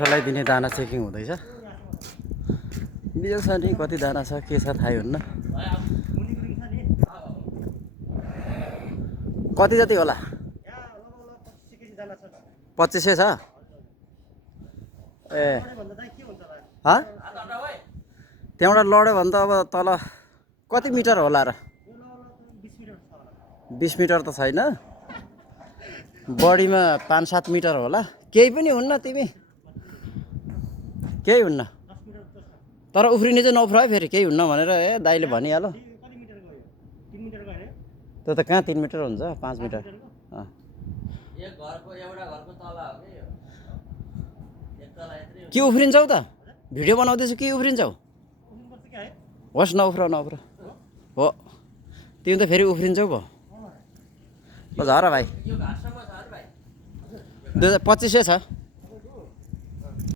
बाख्रालाई दिने दाना चेकिङ हुँदैछ। बिजल छ नि कति दाना छ के छ थाहै हुन्न। कति जति होला? 2500 छ। ए त्यहाँबाट लड्यो भने त अब तल कति मिटर होला र? 20 मिटर त छैन, बढीमा 5-7 मिटर होला। केही पनि हुन्न तिमी, केही हुन्न। तर उफ्रिने चाहिँ नउफ्र है फेरि, केही हुन्न भनेर दाइले भनिहाल्यो। त्यो त कहाँ 3 मिटर हुन्छ, 5 मिटर। के उफ्रिन्छौ त? भिडियो बनाउँदैछु के उफ्रिन्छौ? होस् नउफ्र नउफ्र हो, तिमी त फेरि उफ्रिन्छौ पो। ल झर भाइ, 2500 छ।